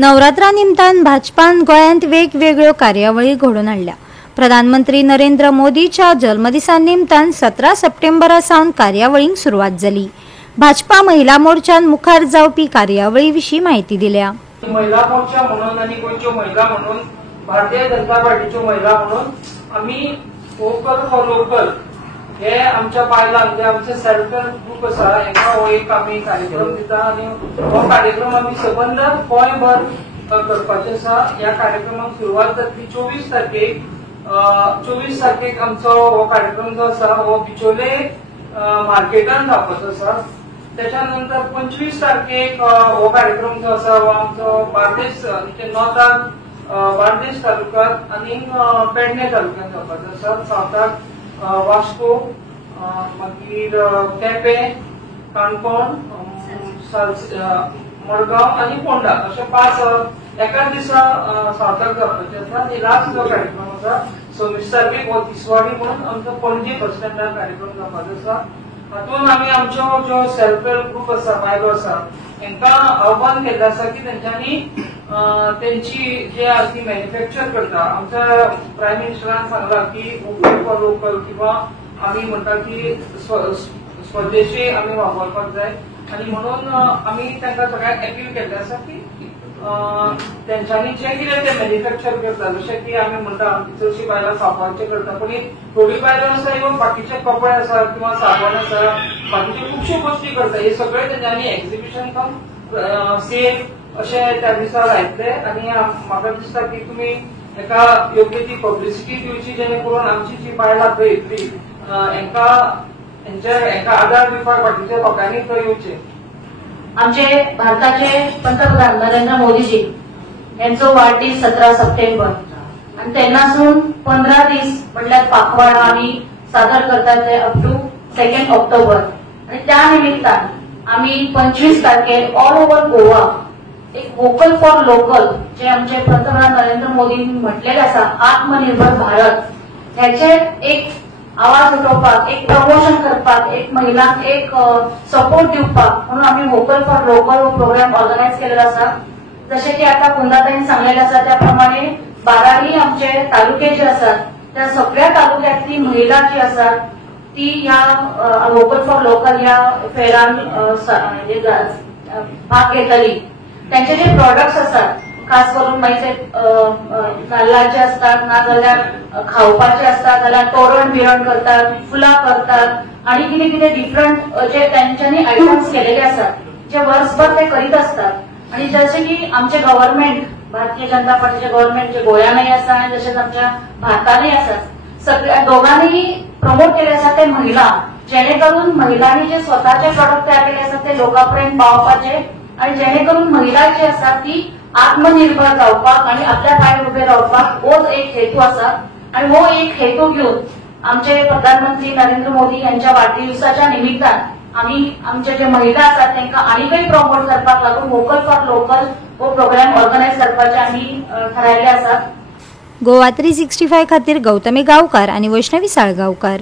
नवरात्रा निमतान भाजपान गोंयांत वेगवेगळ्यो कार्यावळी घडोवन हाडल्या। प्रधानमंत्री नरेंद्र मोदीच्या जन्मदिसा निमतान 17 सप्टेंबरा सावन कार्यावळींक सुरवात जाली। भाजपा महिला मोर्चान मुखार जावपी कार्यावळी विशीं माहिती दिल्या। महिला मोर्चा म्हणून आणि गोंयच्यो महिला म्हणून भारतीय जनता पार्टीच्यो महिला म्हणून आम्ही वोकल फॉर लोकल हे आमच्या बायलांक म्हणजे आमचे सेल्फ हेल्प ग्रुप आसा हेका हो एक आमी कार्यक्रम दिता आणि हो कार्यक्रम आमी सबंद गोंयभर करपाचो आसा। ह्या कार्यक्रमाक सुरवात जातली 24 तारखेक आमचो हो कार्यक्रम जो आसा हो बिचोले मार्केटान जावपाचो आसा। त्याच्या नंतर 25 तारखेक हो कार्यक्रम जो आसा हो आमचो बार्देस म्हणजे नॉर्थाक बार्देस तालुक्यांत आणि पेडणे तालुक्यांत जावपाचो आसा। सावथाक वास्को मागीर केपें काणकोण मडगांव आणि पोंडा अशे 5 एका दिसा सावथाक जावपाचे आसा। आणि लास्ट जो कार्यक्रम आसा 26 तारखेक हो तिसवाडी म्हणून आमचो पणजी बस स्टँडार कार्यक्रम जावपाचो आसा। हातून आमी आमच्यो ज्यो सेल्फ हेल्प ग्रुप आसा बायलो आसा हांकां आव्हान केल्लें आसा की तेंच्यांनी तेंची जे ती मॅन्युफॅक्चर करता आमच्या प्रायम मिनिस्टरान सांगला की वोकल फॉर लोकल किंवा आमी म्हणटा की स्वदेशी आमी वापरपाक जाय आणि म्हणून आमी तांकां सगळ्यांक अपील केल्लें आसा की तेंच्यांनी जे कितें ते मॅन्युफॅक्चर करता जशें की आमी म्हणटा चडशीं बायलां साबणाचे करता पण थोडी बायलो आसा इवन बाकीचे कपडे आसा किंवा साबण आसा बाकीचे खुबश्यो गोश्टी करता हे सगळे तेंच्यांनी एक्झिबिशन कम सेल अशे त्या दिसा लायतले आणि म्हाका दिसता की तुमी एका योग्य ती पब्लिसिटी दिवची जेणे करून आमची जी बायलां थंय येतली हेंका आदार दिवपाक बाकीच्या लोकांनी थंय येवचें। आमचे भारताचे पंतप्रधान नरेंद्र मोदीजी यांचो वाढदीस 17 सप्टेंबर आणि तेन्नासून 15 दीस म्हटल्यार पाखवाडा आमी सादर करतात ते अप टू 2 ऑक्टोबर आणि त्या निमित्तान आमी 25 तारखेर ऑल ओव्हर गोवा एक वोकल फॉर लोकल जे आमचे पंतप्रधान नरेंद्र मोदींनी म्हटलेले आसा आत्मनिर्भर भारत ह्याचे एक आवाज उठोवपाक एक प्रमोशन करपाक एक महिलांक एक सपोर्ट दिवपाक म्हणून आम्ही वोकल फॉर लोकल हो प्रोग्राम ऑर्गनायज केलेलो आसा। जसे की आता कुंदाताईन सांगलेले आसा त्याप्रमाणे 12 आमचे तालुके जे आसात त्या सगळ्या तालुक्यातली महिला जी आसात ती ह्या वोकल फॉर लोकल ह्या फेरान भाग घेतली। त्यांचे जे प्रोडक्ट्स असतात खास करून माहिती नाल्लाचे असतात ना जाल्यार खावपाचे असतात जाल्यार तोरण बिरण करतात फुलां करतात आणि कितें कितें डिफरंट जे त्यांच्यानी आयटम्स केलेले असतात जे वर्सभर ते करीत असतात। आणि जसे की आमचे गव्हर्नमेंट भारतीय जनता पार्टीचे गव्हर्नमेंट जे गोंयानय आसा आणि तसेच आमच्या भारतानय आसात सगळ्या दोघांनी प्रमोट केले आसा ते महिला जेणेकरून महिलांनी जे स्वतःचे प्रोडक्ट तयार केले असतात ते लोकांपर्यंत पावपाचे आणि जेणेकरून महिला जी आसा ती आत्मनिर्भर जावपाक आणि आपल्या पायार उभे रावपाक होच एक हेतू आसा। आणि हो एक हेतू घेऊन आमचे प्रधानमंत्री नरेंद्र मोदी यांच्या वाढदिवसाच्या निमित्तान आम्ही आमचे जे महिला आसात तांकां आनीकय प्रमोट करपाक लागून वोकल फॉर लोकल हो प्रोग्राम ऑर्गनायज करपाचे आम्ही ठरयले आसात। गोवा 365 खातीर गौतमी गांवकार आणि वैष्णवी साळगांवकार।